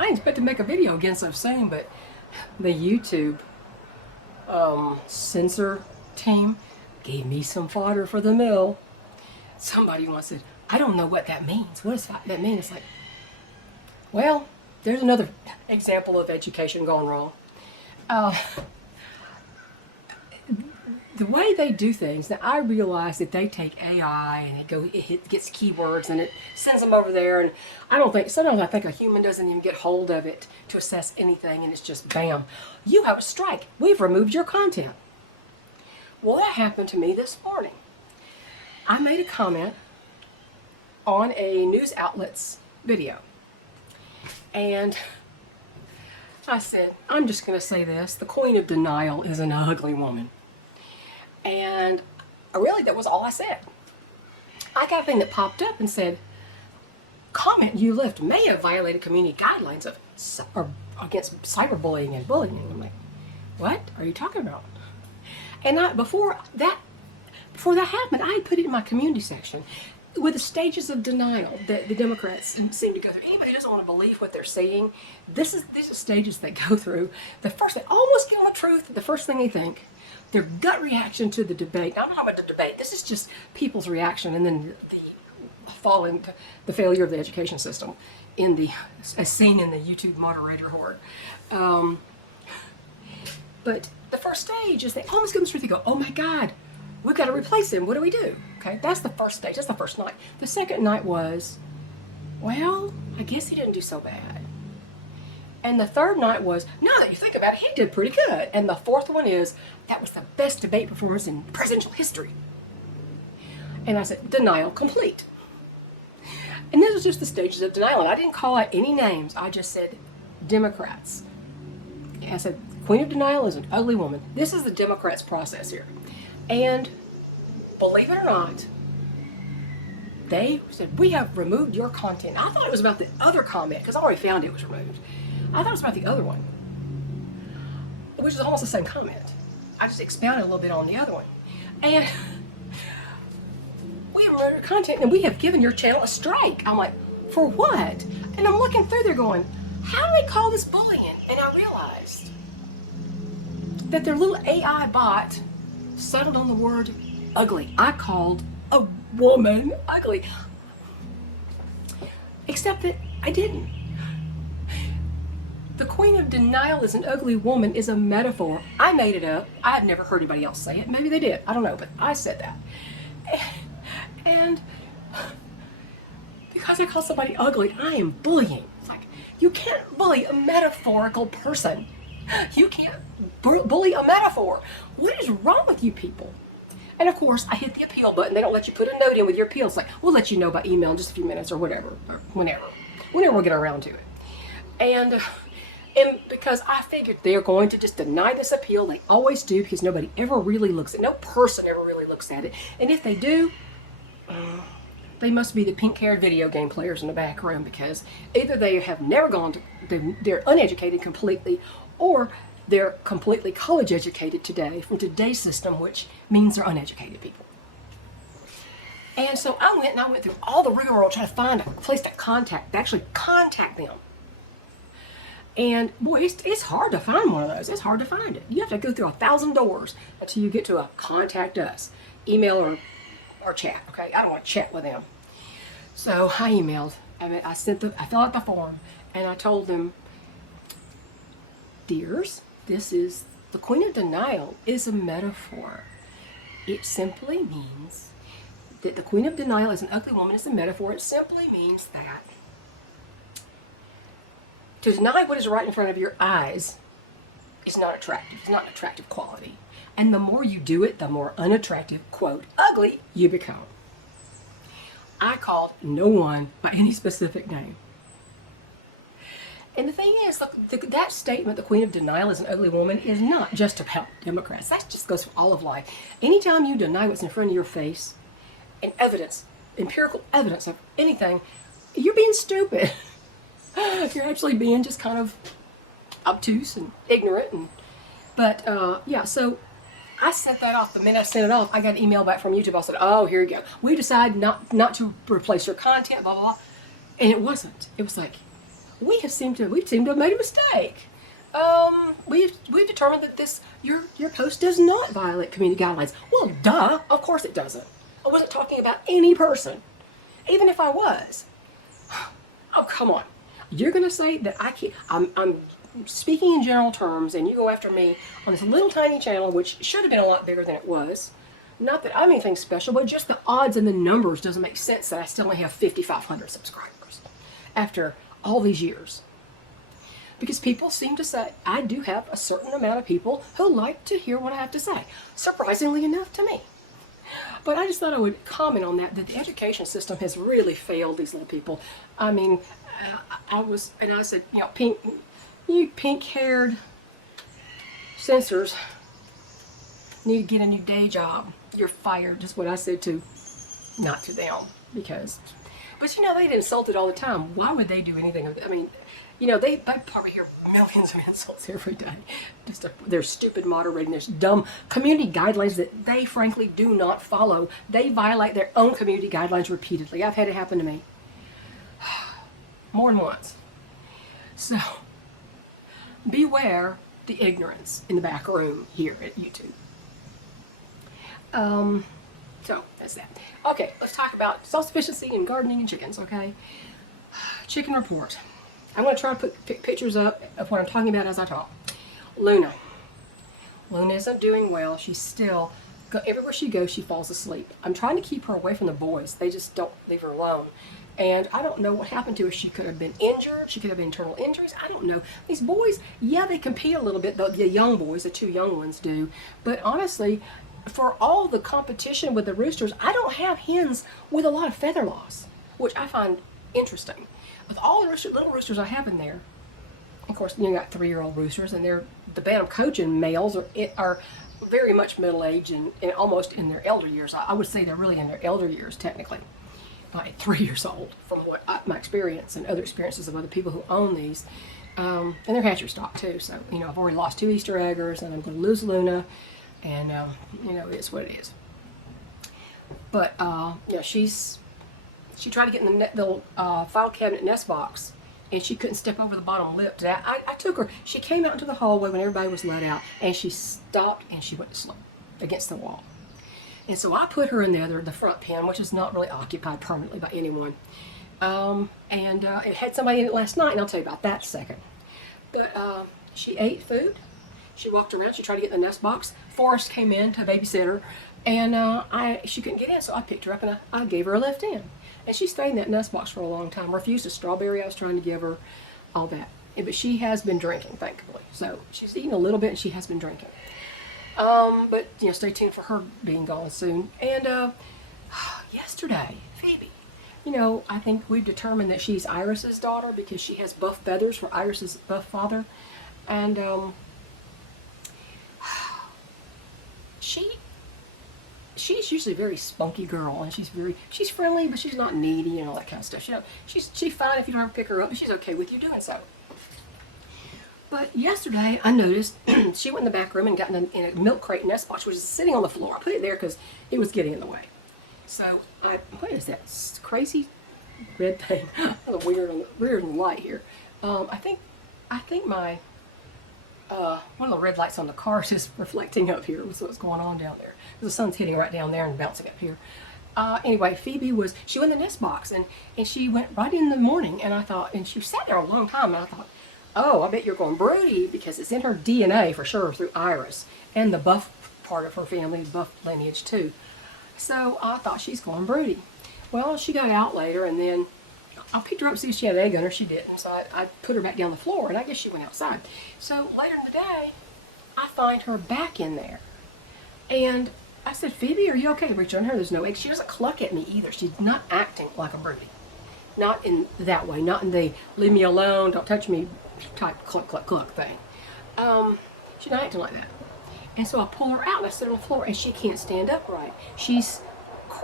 I didn't expect to make a video again so soon, but the YouTube censor team gave me some fodder for the mill. Somebody once said, I don't know what that means. What does that mean? It's like, well, there's another example of education gone wrong. The way they do things, now I realize that they take AI and it gets keywords and it sends them over there, and sometimes I think a human doesn't even get hold of it to assess anything, and it's just bam, you have a strike. We've removed your content. Well, that happened to me this morning. I made a comment on a news outlet's video, and I said, I'm just going to say this, the Queen of Denial is an ugly woman. And really, that was all I said. I got a thing that popped up and said, comment you left may have violated community guidelines against cyberbullying and bullying. I'm like, what are you talking about? And before that happened, I put it in my community section with the stages of denial that the Democrats seem to go through. Anybody who doesn't want to believe what they're seeing, these are stages they go through. The first, they almost get on the truth. The first thing they think, their gut reaction to the debate. Now, I'm not talking about the debate. This is just people's reaction, and then the failure of the education system as seen in the YouTube moderator horde. But the first stage is they almost go through. They go, "Oh my God, we've got to replace him. What do we do?" Okay, that's the first stage. That's the first night. The second night was, well, I guess he didn't do so bad. And the third night was, now that you think about it, he did pretty good. And the fourth one is, that was the best debate performance in presidential history. And I said, denial complete. And this was just the stages of denial. And I didn't call out any names. I just said, Democrats. I said, Queen of Denial is an ugly woman. This is the Democrats' process here. And believe it or not, they said, we have removed your content. I thought it was about the other comment, because I already found it was removed. I thought it was about the other one, which is almost the same comment. I just expounded a little bit on the other one. And we have removed your content, and we have given your channel a strike. I'm like, for what? And I'm looking through there going, how do they call this bullying? And I realized that their little AI bot settled on the word ugly. I called a woman ugly. Except that I didn't. The Queen of Denial is an ugly woman is a metaphor. I made it up. I have never heard anybody else say it. Maybe they did. I don't know, but I said that. And because I call somebody ugly, I am bullying. It's like, you can't bully a metaphorical person. You can't bully a metaphor. What is wrong with you people? And of course, I hit the appeal button. They don't let you put a note in with your appeal. It's like, we'll let you know by email in just a few minutes or whatever, or whenever we'll get around to it. And because I figured they're going to just deny this appeal. They always do, because nobody ever really looks at it. No person ever really looks at it. And if they do, they must be the pink-haired video game players in the back room, because either they have never gone to, they're uneducated completely, or they're completely college educated today from today's system, which means they're uneducated people. And so I went through all the rigmarole trying to find a place to actually contact them. And boy, it's hard to find one of those. It's hard to find it. You have to go through 1,000 doors until you get to a contact us, email or chat. Okay, I don't want to chat with them. So I emailed. I filled out the form, and I told them, dears, this is the Queen of Denial is a metaphor. It simply means that the Queen of Denial is an ugly woman. It's a metaphor. It simply means that to deny what is right in front of your eyes is not attractive. It's not an attractive quality. And the more you do it, the more unattractive, quote, ugly you become. I called no one by any specific name. And the thing is, that statement, the Queen of Denial is an ugly woman, is not just about Democrats. That just goes for all of life. Anytime you deny what's in front of your face, and empirical evidence of anything, you're being stupid. You're actually being just kind of obtuse and ignorant. But yeah, so I sent that off. The minute I sent it off, I got an email back from YouTube. I said, oh, here you go. We decided not to replace your content, blah, blah, blah. And it wasn't. It was like, we seem to have made a mistake. We've determined that your post does not violate community guidelines. Well, duh, of course it doesn't. I wasn't talking about any person, even if I was. Oh, come on. You're gonna say that I can't? I'm speaking in general terms, and you go after me on this little tiny channel, which should have been a lot bigger than it was. Not that I'm anything special, but just the odds and the numbers doesn't make sense that I still only have 5,500 subscribers after all these years. Because people seem to say, I do have a certain amount of people who like to hear what I have to say. Surprisingly enough to me. But I just thought I would comment on that the education system has really failed these little people. I mean, I said, you pink-haired censors need to get a new day job. You're fired, just what I said to, not to them, because, but they get insulted all the time. Why would they do anything? I mean, they probably hear millions of insults every day. Just their stupid moderating, there's dumb community guidelines that they frankly do not follow. They violate their own community guidelines repeatedly. I've had it happen to me more than once. So beware the ignorance in the back room here at YouTube. So that's that. Okay, let's talk about self-sufficiency and gardening and chickens, okay? Chicken report. I'm going to try to put pictures up of what I'm talking about as I talk. Luna. Luna isn't doing well. She's still, everywhere she goes, she falls asleep. I'm trying to keep her away from the boys. They just don't leave her alone. And I don't know what happened to her. She could have been injured. She could have been internal injuries. I don't know. These boys, yeah, they compete a little bit. The young boys, the two young ones do. But honestly, for all the competition with the roosters, I don't have hens with a lot of feather loss, which I find interesting. With all the little roosters I have in there, of course, you got 3-year-old roosters, and the Bantam Cochin males are very much middle-aged and almost in their elder years. I would say they're really in their elder years, technically, by 3 years old, from what my experience and other experiences of other people who own these. And they're hatchery stock, too. So, I've already lost 2 Easter eggers, and I'm going to lose Luna. And, it's what it is. But, she tried to get in the file cabinet nest box, and she couldn't step over the bottom lip. I took her. She came out into the hallway when everybody was let out, and she stopped, and she went to sleep against the wall. And so I put her in the front pen, which is not really occupied permanently by anyone. It had somebody in it last night, and I'll tell you about that in a second. But she ate food. She walked around. She tried to get in the nest box. Forrest came in to babysit her, and she couldn't get in, so I picked her up, and I gave her a lift in. And she stayed in that nest box for a long time. Refused a strawberry I was trying to give her, all that. But she has been drinking, thankfully. So she's eaten a little bit, and she has been drinking. But stay tuned for her being gone soon. And yesterday, Phoebe, I think we've determined that she's Iris's daughter because she has buff feathers for Iris's buff father. And she's usually a very spunky girl, and she's friendly, but she's not needy and all that kind of stuff. She's fine if you don't ever pick her up, and she's okay with you doing so. But yesterday, I noticed she went in the back room and got in a milk crate nest box, which is sitting on the floor. I put it there because it was getting in the way. So what is that crazy red thing? Weird light here. I think my one of the red lights on the car is just reflecting up here. So what's going on down there? The sun's hitting right down there and bouncing up here. Anyway, Phoebe she went in the nest box, and she went right in the morning, and I thought, and she sat there a long time, and I thought, oh, I bet you're going broody, because it's in her DNA for sure through Iris and the buff part of her family, buff lineage too. So I thought she's going broody. Well, she got out later, and then I picked her up to see if she had an egg on her. She didn't, so I put her back down the floor, and I guess she went outside. So later in the day, I find her back in there, and I said, Phoebe, are you okay? Reach on her. There's no egg. She doesn't cluck at me either. She's not acting like a broody. Not in that way. Not in the leave me alone, don't touch me type cluck, cluck, cluck thing. She's not acting like that. And so I pull her out and I sit on the floor, and she can't stand upright. She's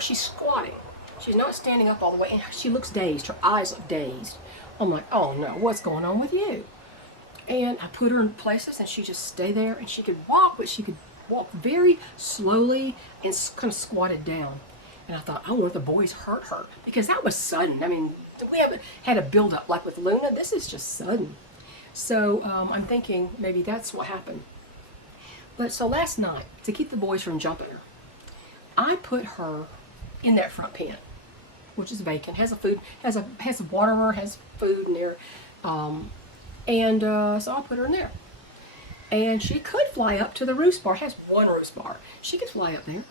squatting. She's not standing up all the way, and she looks dazed. Her eyes look dazed. I'm like, oh no, what's going on with you? And I put her in places, and she just stay there, and she could walk, but she could walk very slowly and kind of squatted down. And I thought, I wonder if the boys hurt her, because that was sudden. I mean, we haven't had a build up like with Luna. This is just sudden. So I'm thinking maybe that's what happened. But so last night, to keep the boys from jumping her, I put her in that front pen, which is vacant, has a waterer, has food in there, so I put her in there. And she could fly up to the roost bar. It has one roost bar. She could fly up there.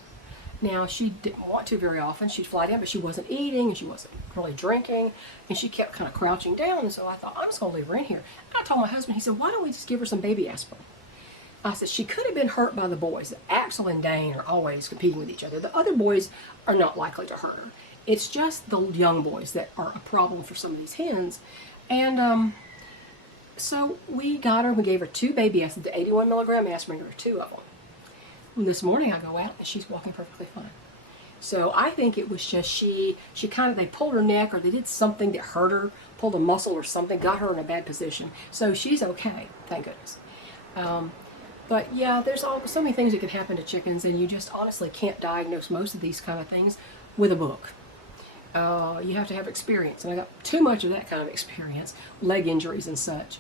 Now, she didn't want to very often. She'd fly down, but she wasn't eating, and she wasn't really drinking, and she kept kind of crouching down, and so I thought, I'm just going to leave her in here. And I told my husband, he said, why don't we just give her some baby aspirin? I said, she could have been hurt by the boys. Axel and Dane are always competing with each other. The other boys are not likely to hurt her. It's just the young boys that are a problem for some of these hens. And so we got her, we gave her 2 baby aspirin, the 81 milligram aspirin, gave her 2 of them. And this morning I go out and she's walking perfectly fine. So I think it was just they pulled her neck, or they did something that hurt her, pulled a muscle or something, got her in a bad position. So she's okay, thank goodness. But yeah, there's so many things that can happen to chickens, and you just honestly can't diagnose most of these kind of things with a book. You have to have experience, and I got too much of that kind of experience, leg injuries and such.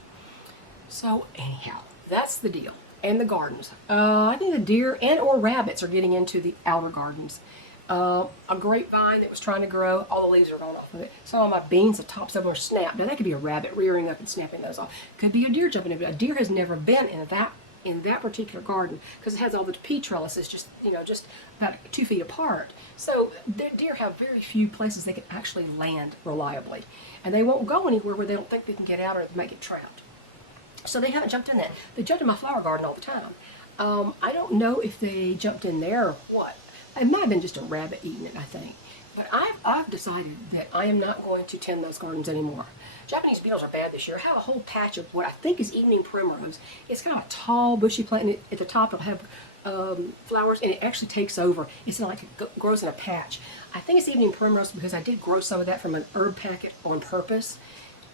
So anyhow, that's the deal. And the gardens. I think the deer and or rabbits are getting into the outer gardens. A grapevine that was trying to grow, all the leaves are gone off of it. Some of my beans, the tops of them are snapped. Now that could be a rabbit rearing up and snapping those off. Could be a deer jumping in, but a deer has never been in that particular garden, because it has all the pea trellises just about 2 feet apart. So the deer have very few places they can actually land reliably, and they won't go anywhere where they don't think they can get out or they might get trapped. So they haven't jumped in that. They jumped in my flower garden all the time. I don't know if they jumped in there or what. It might have been just a rabbit eating it, I think. But I've decided that I am not going to tend those gardens anymore. Japanese beetles are bad this year. I have a whole patch of what I think is evening primrose. It's kind of a tall, bushy plant, and at the top it'll have flowers, and it actually takes over. It's not like it grows in a patch. I think it's evening primrose because I did grow some of that from an herb packet on purpose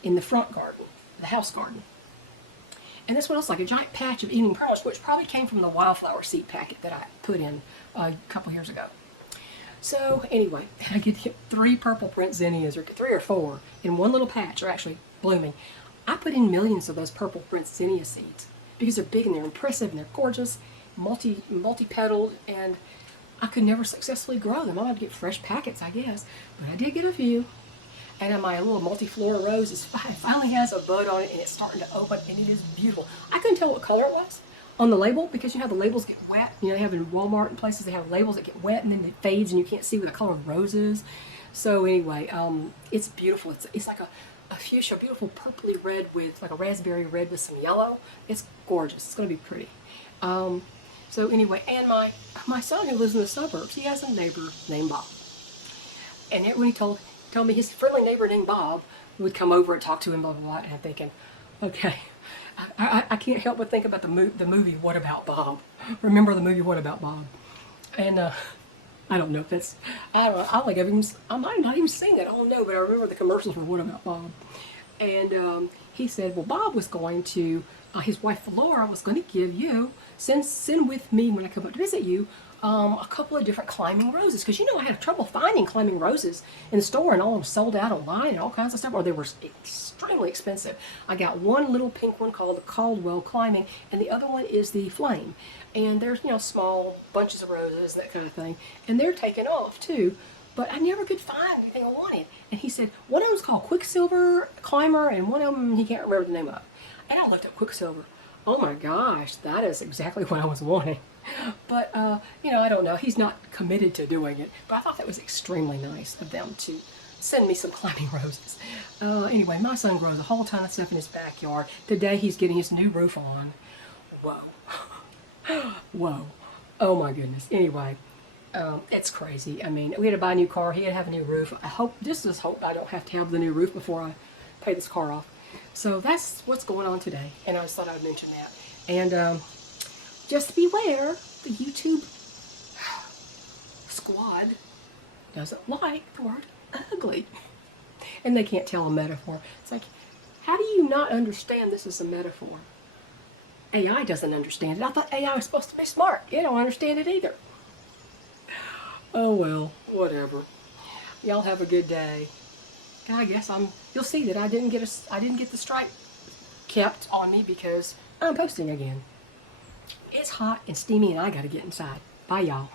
in the front garden, the house garden. And this one looks like a giant patch of evening primrose, which probably came from the wildflower seed packet that I put in a couple years ago. So anyway, I get 3 purple Prince zinnias, or 3 or 4, in one little patch are actually blooming. I put in millions of those purple Prince zinnia seeds because they're big and they're impressive and they're gorgeous, multi-petaled, and I could never successfully grow them. I had to get fresh packets, I guess, but I did get a few. And my little multiflora rose finally has a bud on it, and it's starting to open, and it is beautiful. I couldn't tell what color it was on the label, because the labels get wet. They have in Walmart and places, they have labels that get wet and then it fades and you can't see what the color of the rose is. So anyway, it's beautiful. It's like a fuchsia, beautiful purpley red with like a raspberry red with some yellow. It's gorgeous. It's going to be pretty. So anyway, and my son who lives in the suburbs, he has a neighbor named Bob. And when he told me his friendly neighbor named Bob would come over and talk to him, blah, blah, blah, and I'm thinking, okay, I can't help but think about the movie What About Bob? Remember the movie What About Bob? And I don't know if that's, I don't know, I might not even seen that, I don't know, but I remember the commercials for What About Bob? And he said, well, Bob was going to, his wife Laura was going to give you, send with me when I come up to visit you, a couple of different climbing roses, because I had trouble finding climbing roses in the store, and all of them sold out online and all kinds of stuff, or they were extremely expensive. I got one little pink one called the Caldwell Climbing, and the other one is the Flame, and there's small bunches of roses, that kind of thing, and they're taken off too, but I never could find anything I wanted. And he said one of them's called Quicksilver Climber, and one of them he can't remember the name of. And I looked up Quicksilver. Oh my gosh, that is exactly what I was wanting. But, I don't know. He's not committed to doing it. But I thought that was extremely nice of them to send me some climbing roses. Anyway, my son grows a whole ton of stuff in his backyard. Today he's getting his new roof on. Whoa. Whoa. Oh my goodness. Anyway, it's crazy. I mean, we had to buy a new car. He had to have a new roof. I hope I don't have to have the new roof before I pay this car off. So that's what's going on today. And I just thought I would mention that. And, just beware, the YouTube squad doesn't like the word ugly. And they can't tell a metaphor. It's like, how do you not understand this is a metaphor? AI doesn't understand it. I thought AI was supposed to be smart. It don't understand it either. Oh well, whatever. Y'all have a good day. And I guess you'll see that I didn't get the stripe kept on me because I'm posting again. It's hot and steamy and I gotta get inside. Bye y'all.